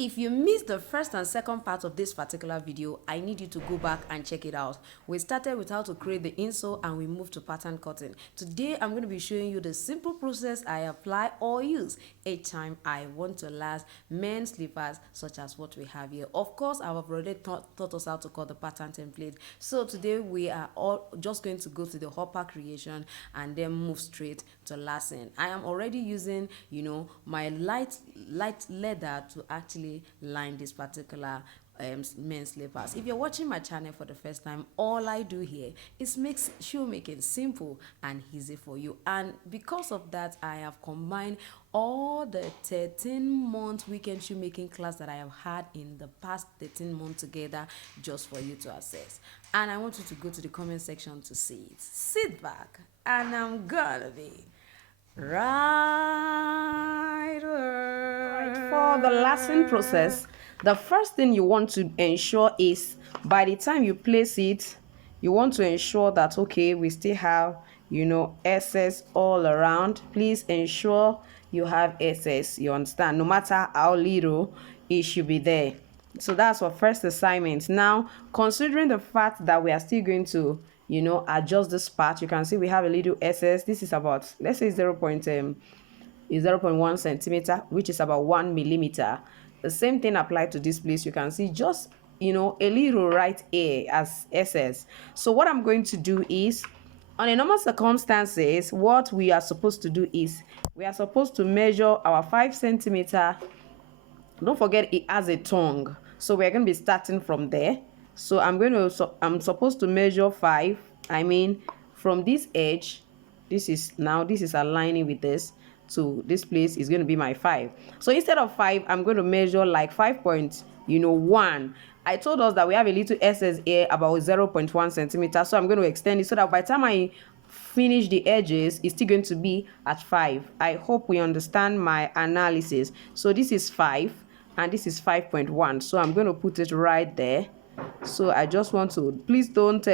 If you missed the first and second part of this particular video, I need you to go back and check it out. We started with how to create the insole and we moved to pattern cutting. Today, I'm going to be showing you the simple process I apply or use each time I want to last men's slippers such as what we have here. Of course, I have already taught us how to cut the pattern template. So today, we are all just going to go to the hopper creation and then move straight to lasting. I am already using, my light leather to actually line this particular men's slippers. If you're watching my channel for the first time, all I do here is make shoemaking simple and easy for you, and because of that I have combined all the 13-month weekend shoemaking class that I have had in the past 13 months together just for you to access, and I want you to go to the comment section to see it. Sit back and I'm gonna be right for the lasting process. The first thing you want to ensure is by the time you place it, you want to ensure that okay, we still have excess all around. Please ensure you have excess, you understand, no matter how little it should be there. So that's our first assignment. Now, considering the fact that we are still going to adjust this part, you can see we have a little excess. This is about, let's say 0.1 centimeter, which is about 1 millimeter. The same thing applied to this place. You can see just a little right here as excess. So what I'm going to do is, on a normal circumstances, what we are supposed to do is we are supposed to measure our 5 centimeter. Don't forget it has a tongue, so we're going to be starting from there. So I'm supposed to measure 5. I mean, from this edge, this is aligning with this, to this place is going to be my 5. So instead of 5, I'm going to measure like 5.1. I told us that we have a little excess here about 0.1 centimeter, so I'm going to extend it so that by the time I finish the edges, it's still going to be at 5. I hope we understand my analysis. So this is 5 and this is 5.1, so I'm going to put it right there. So I just want to, please don't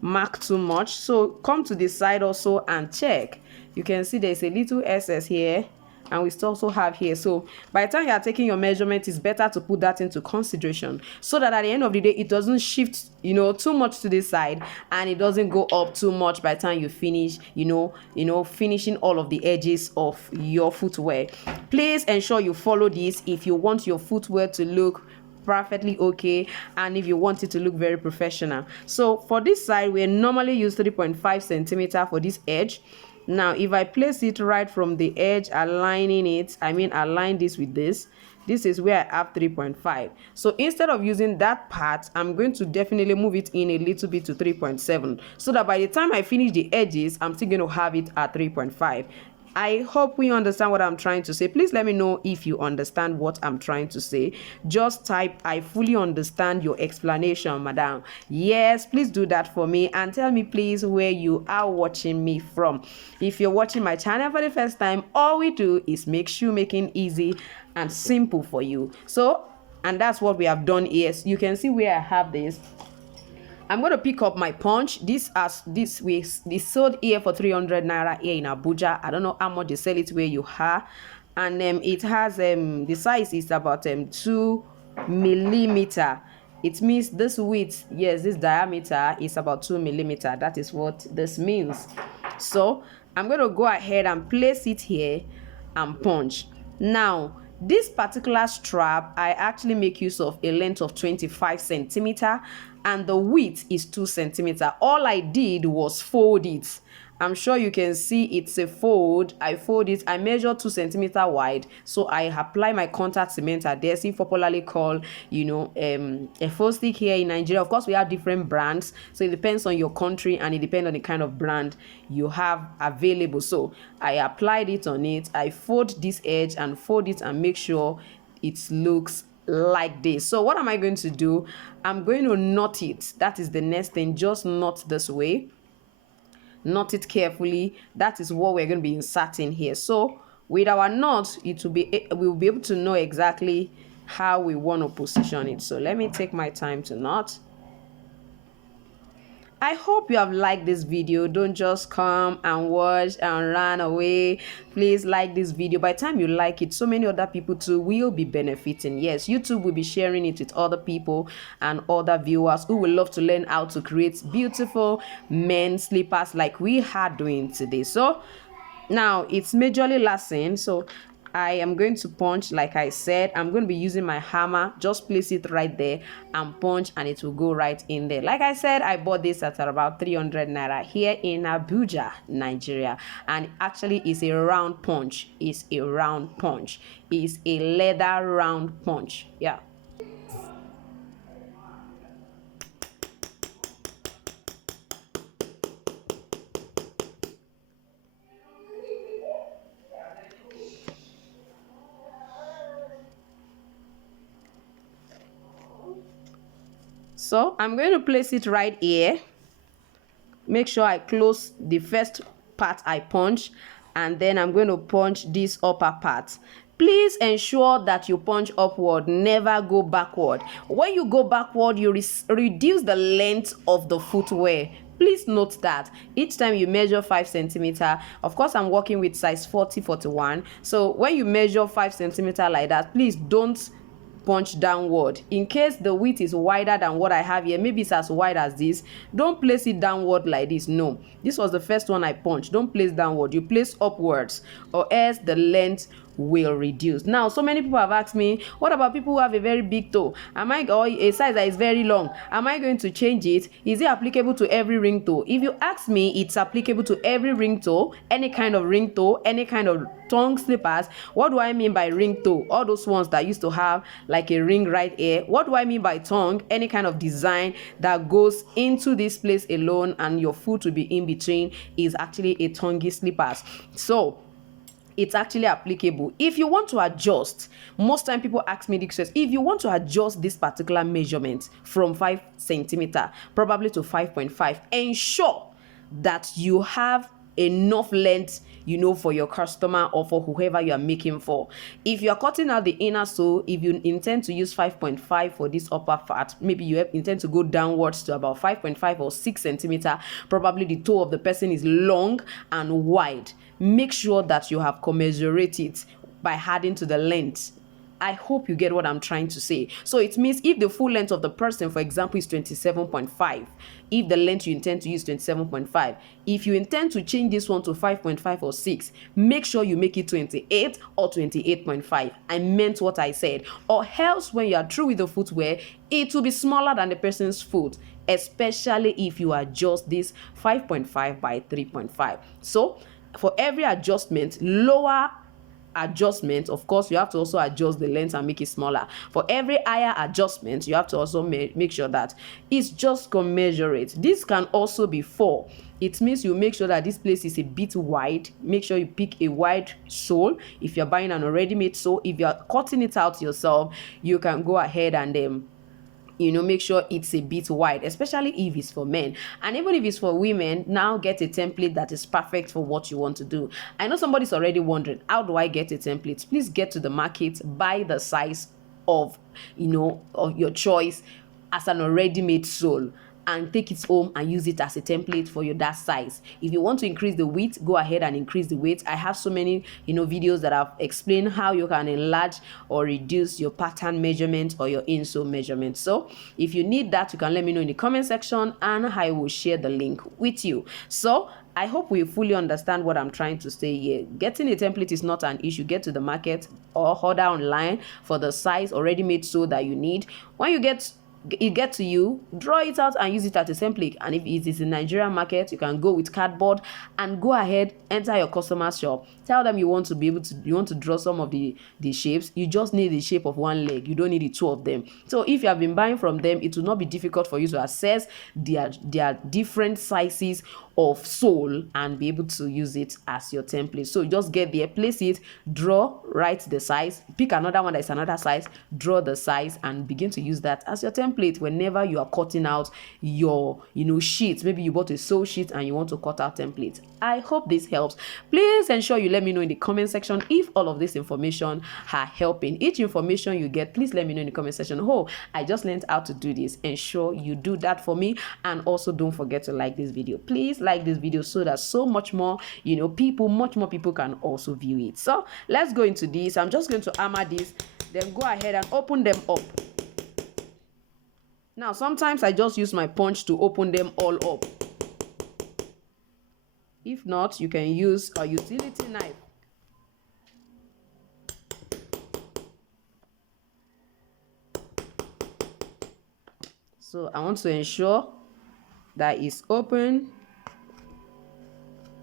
mark too much. So come to the side also and check. You can see there's a little excess here, and we still also have here. So by the time you are taking your measurement, it's better to put that into consideration so that at the end of the day it doesn't shift too much to this side, and it doesn't go up too much by the time you finish finishing all of the edges of your footwear. Please ensure you follow this if you want your footwear to look perfectly okay, and if you want it to look very professional. So for this side, we normally use 3.5 centimeter for this edge. Now if I place it right from the edge, aligning it, align this with this is where I have 3.5. So instead of using that part, I'm going to definitely move it in a little bit to 3.7, so that by the time I finish the edges, I'm still going to have it at 3.5. I hope we understand what I'm trying to say. Please let me know if you understand what I'm trying to say. Just type "I fully understand your explanation, madam." Yes, please do that for me, and tell me please where you are watching me from. If you're watching my channel for the first time, all we do is make shoemaking easy and simple for you. So, and that's what we have done here. You can see where I have this. I'm going to pick up my punch. This sold here for 300 naira here in Abuja. I don't know how much they sell it where you are. And it has the size is about 2 millimeter. It means this width, yes, this diameter is about 2 millimeter. That is what this means. So I'm going to go ahead and place it here and punch. Now this particular strap, I actually make use of a length of 25 centimeter, and the width is 2 centimeter. All I did was fold it. I'm sure you can see it's a fold. I fold it. I measure 2 centimeter wide, so I apply my contact cement adhesive, popularly called a full stick here in Nigeria. Of course, we have different brands, so it depends on your country and it depends on the kind of brand you have available. So I applied it on it. I fold this edge and fold it and make sure it looks like this. So what am I going to do? I'm going to knot it. That is the next thing. Just knot this way. Knot it carefully. That is what we're going to be inserting here. So with our knot, we'll be able to know exactly how we want to position it. So let me take my time to knot. I hope you have liked this video. Don't just come and watch and run away. Please like this video. By the time you like it, so many other people too will be benefiting. Yes, YouTube will be sharing it with other people and other viewers who will love to learn how to create beautiful men's slippers like we are doing today. So now it's majorly lacing, so I am going to punch. Like I said, I'm going to be using my hammer. Just place it right there and punch, and it will go right in there. Like I said, I bought this at about 300 naira here in Abuja, Nigeria, and actually it's a round punch. It's a round punch. It's a leather round punch. Yeah. So I'm going to place it right here. Make sure I close the first part I punch, and then I'm going to punch this upper part. Please ensure that you punch upward, never go backward. When you go backward, you reduce the length of the footwear. Please note that each time you measure 5 centimeter, of course I'm working with size 40, 41. So when you measure 5 centimeter like that, please don't punch downward. In case the width is wider than what I have here, maybe it's as wide as this, don't place it downward like this. No, this was the first one I punched. Don't place downward, you place upwards, or else the length will reduce. Now, so many people have asked me, what about people who have a very big toe? Am I, or a size that is very long, am I going to change it? Is it applicable to every ring toe? If you ask me, it's applicable to every ring toe, any kind of ring toe, any kind of tongue slippers. What do I mean by ring toe? All those ones that used to have like a ring right here. What do I mean by tongue? Any kind of design that goes into this place alone and your foot will be in between is actually a tonguey slippers. So it's actually applicable. If you want to adjust, most time people ask me this question, if you want to adjust this particular measurement from 5 centimeter probably to 5.5, ensure that you have enough length, you know, for your customer or for whoever you are making for. If you are cutting out the inner sole, if you intend to use 5.5 for this upper part, maybe you intend to go downwards to about 5.5 or 6 centimeter, probably the toe of the person is long and wide. Make sure that you have commensurated by adding to the length. I hope you get what I'm trying to say. So it means if the full length of the person, for example, is 27.5, if the length you intend to use 27.5, if you intend to change this one to 5.5 or 6, make sure you make it 28 or 28.5. I meant what I said. Or else when you are through with the footwear, it will be smaller than the person's foot, especially if you adjust this 5.5 by 3.5. So for every adjustment, lower adjustment, of course, you have to also adjust the length and make it smaller. For every higher adjustment, you have to also make sure that it's just commensurate. This can also be 4. It means you make sure that this place is a bit wide. Make sure you pick a wide sole. If you're buying an already made sole, if you're cutting it out yourself, you can go ahead and make sure it's a bit wide, especially if it's for men. And even if it's for women, now get a template that is perfect for what you want to do. I know somebody's already wondering, how do I get a template? Please get to the market, buy the size of your choice as an already made sole, and take it home and use it as a template for your that size. If you want to increase the width, go ahead and increase the width. I have so many videos that have explained how you can enlarge or reduce your pattern measurement or your insole measurement. So if you need that, you can let me know in the comment section and I will share the link with you. So I hope we fully understand what I'm trying to say here. Getting a template is not an issue. Get to the market or order online for the size already made sole that you need. When you get to you, draw it out and use it as a template. And if it is in Nigerian market, you can go with cardboard and go ahead, enter your customer's shop, tell them you want to draw some of the shapes. You just need the shape of one leg, you don't need the 2 of them. So if you have been buying from them, it will not be difficult for you to access their different sizes of sole and be able to use it as your template. So just get there, place it, draw, write the size, pick another one that is another size, draw the size, and begin to use that as your template whenever you are cutting out your sheets. Maybe you bought a sew sheet and you want to cut out templates. I hope this helps. Please ensure you let me know in the comment section if all of this information are helping. Each information you get, please let me know in the comment section. Oh, I just learned how to do this. Ensure you do that for me, and also don't forget to like this video. Please like this video so that much more people can also view it. So let's go into this. I'm just going to hammer this, then go ahead and open them up. Now sometimes I just use my punch to open them all up. If not, you can use a utility knife. So I want to ensure that it's open.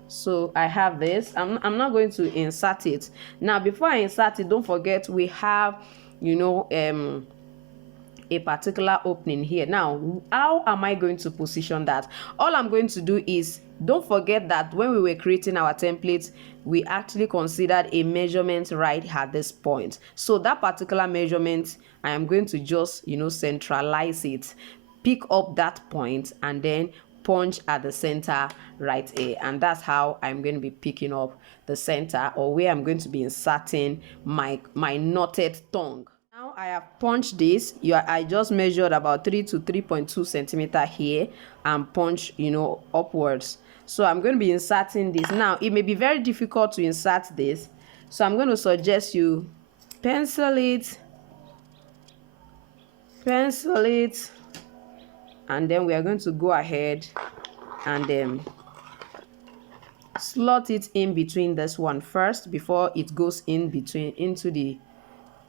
So I have this. I'm not going to insert it. Now before I insert it, don't forget we have a particular opening here. Now how am I going to position that? All I'm going to do is, don't forget that when we were creating our templates, we actually considered a measurement right at this point. So that particular measurement, I am going to just centralize it, pick up that point, and then punch at the center right here. And that's how I'm going to be picking up the center, or where I'm going to be inserting my knotted tongue. Now I have punched this. I just measured about 3 to 3.2 centimeter here and punch upwards. So I'm going to be inserting this. Now it may be very difficult to insert this, so I'm going to suggest you pencil it, and then we are going to go ahead and slot it in between this one first before it goes into the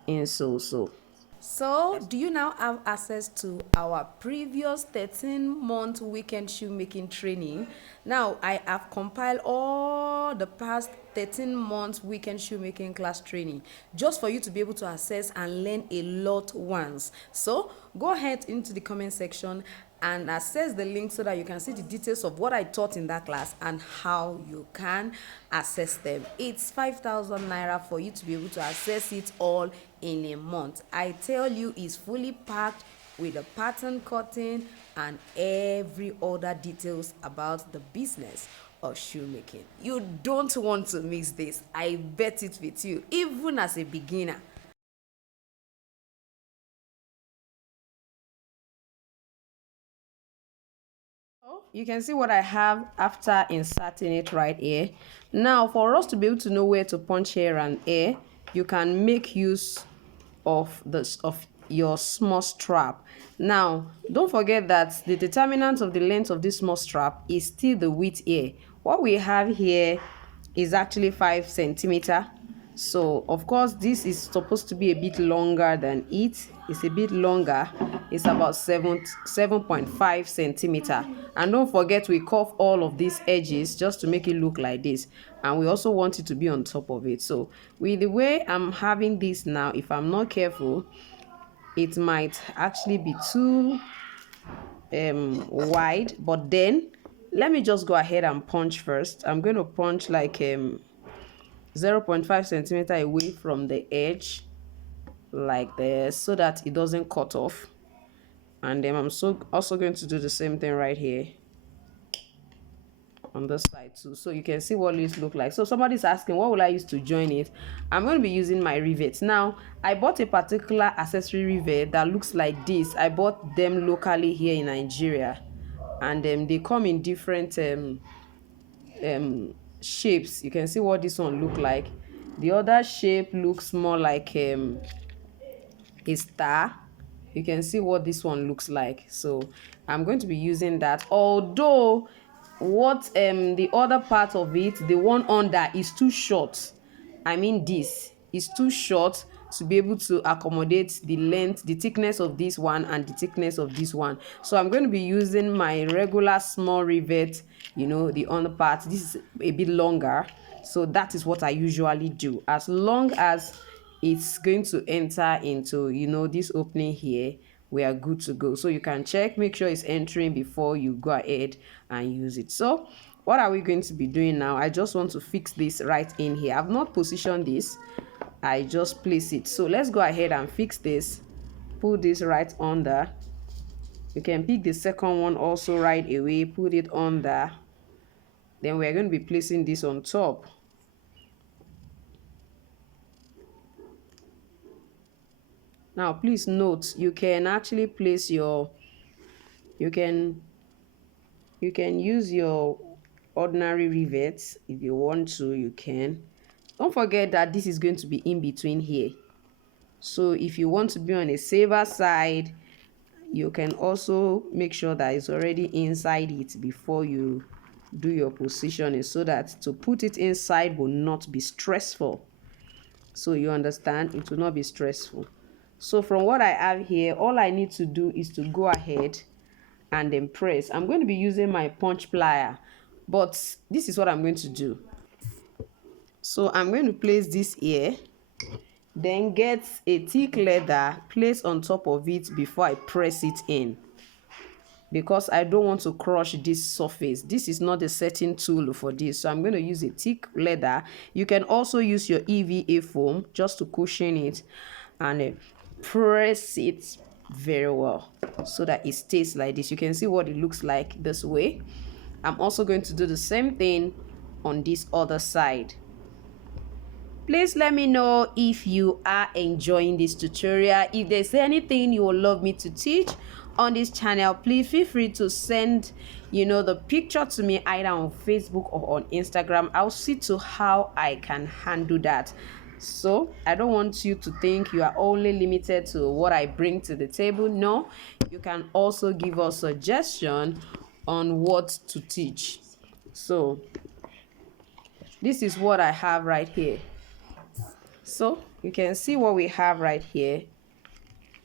insole. So do you now have access to our previous 13-month weekend shoemaking training? Now I have compiled all the past 13 months weekend shoemaking class training just for you to be able to access and learn a lot once. So go ahead into the comment section and access the link so that you can see the details of what I taught in that class and how you can access them. It's 5,000 naira for you to be able to access it all in a month. I tell you, it's fully packed with the pattern cutting and every other details about the business of shoemaking. You don't want to miss this. I bet it with you, even as a beginner. You can see what I have after inserting it right here. Now for us to be able to know where to punch here and here, you can make use of your small strap. Now don't forget that the determinant of the length of this small strap is still the width here. What we have here is actually 5 centimeter. So of course this is supposed to be a bit longer than it. It's a bit longer. It's about 7.5 centimeter. And don't forget, we curve all of these edges just to make it look like this, and we also want it to be on top of it. So with the way I'm having this now, if I'm not careful, it might actually be too wide. But then let me just go ahead and punch first. I'm going to punch like 0.5 centimeter away from the edge like this, so that it doesn't cut off. And then I'm also going to do the same thing right here on this side too, so you can see what this look like. So somebody's asking, what will I use to join it? I'm going to be using my rivets. Now I bought a particular accessory rivet that looks like this. I bought them locally here in Nigeria, and they come in different shapes. You can see what this one look like. The other shape looks more like a star. You can see what this one looks like. So I'm going to be using that, although what the other part of it, the one under, is too short. I mean, this is too short to be able to accommodate the length, the thickness of this one and the thickness of this one. So I'm going to be using my regular small rivet, the under part. This is a bit longer, so that is what I usually do. As long as it's going to enter into this opening here, we are good to go. So you can check, make sure it's entering before you go ahead and use it. So what are we going to be doing now? I just want to fix this right in here. I've not positioned this, I just place it. So let's go ahead and fix this. Put this right under. You can pick the second one also right away, put it under. Then we're going to be placing this on top. Now please note, you can actually place your, you can use your ordinary rivets if you want to. You can. Don't forget that this is going to be in between here. So if you want to be on a safer side, you can also make sure that it's already inside it before you do your positioning, so that to put it inside will not be stressful. So you understand, it will not be stressful. So from what I have here, all I need to do is to go ahead and then press. I'm going to be using my punch plier, but this is what I'm going to do. So I'm going to place this here, then get a thick leather, place on top of it before I press it in, because I don't want to crush this surface. This is not the setting tool for this, so I'm going to use a thick leather. You can also use your EVA foam just to cushion it, and press it very well so that it stays like this. You can see what it looks like this way. I'm also going to do the same thing on this other side. Please let me know if you are enjoying this tutorial. If there's anything you would love me to teach on this channel, please feel free to send the picture to me either on Facebook or on Instagram. I'll see to how I can handle that. So I don't want you to think you are only limited to what I bring to the table. No, you can also give us suggestion on what to teach. So this is what I have right here. So you can see what we have right here.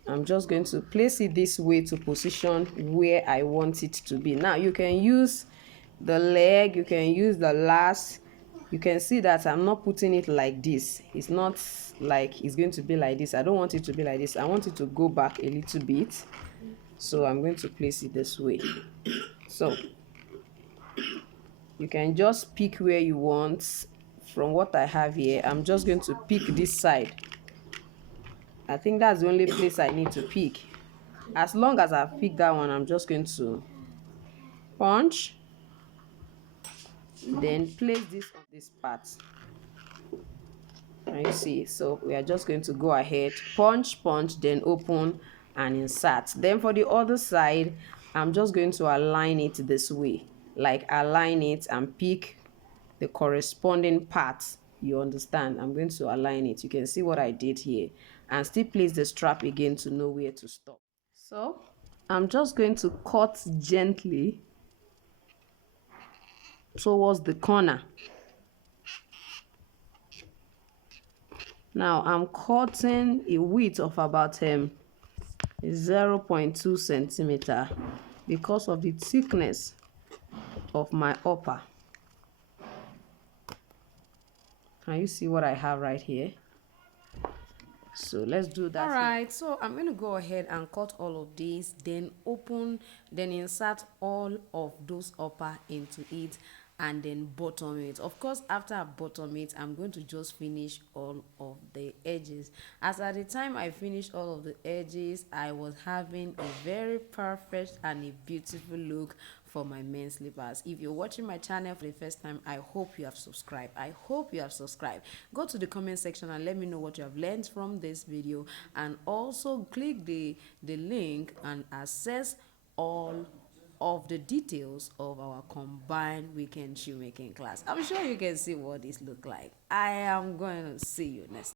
I'm just going to place it this way to position where I want it to be. Now you can use the leg, you can use the last. You can see that I'm not putting it like this. It's not like it's going to be like this. I don't want it to be like this. I want it to go back a little bit. So I'm going to place it this way. So you can just pick where you want. From what I have here, I'm just going to pick this side. I think that's the only place I need to pick. As long as I've picked that one, I'm just going to punch, then place this on this part. And you see, so we are just going to go ahead, punch, then open and insert. Then for the other side, I'm just going to align it this way, like align it and pick the corresponding parts. You understand? I'm going to align it. You can see what I did here, and still place the strap again to know where to stop. So I'm just going to cut gently towards the corner. Now I'm cutting a width of about 0.2 centimeter because of the thickness of my upper. Can you see what I have right here? So let's do that. All right, so I'm going to go ahead and cut all of these, then open, then insert all of those upper into it, and then bottom it. Of course, after I bottom it, I'm going to just finish all of the edges. As at the time I finished all of the edges, I was having a very perfect and a beautiful look for my men's slippers. If you're watching my channel for the first time, I hope you have subscribed. I hope you have subscribed. Go to the comment section and let me know what you have learned from this video, and also click the link and access all of the details of our combined weekend shoemaking class. I'm sure you can see what this look like. I am going to see you next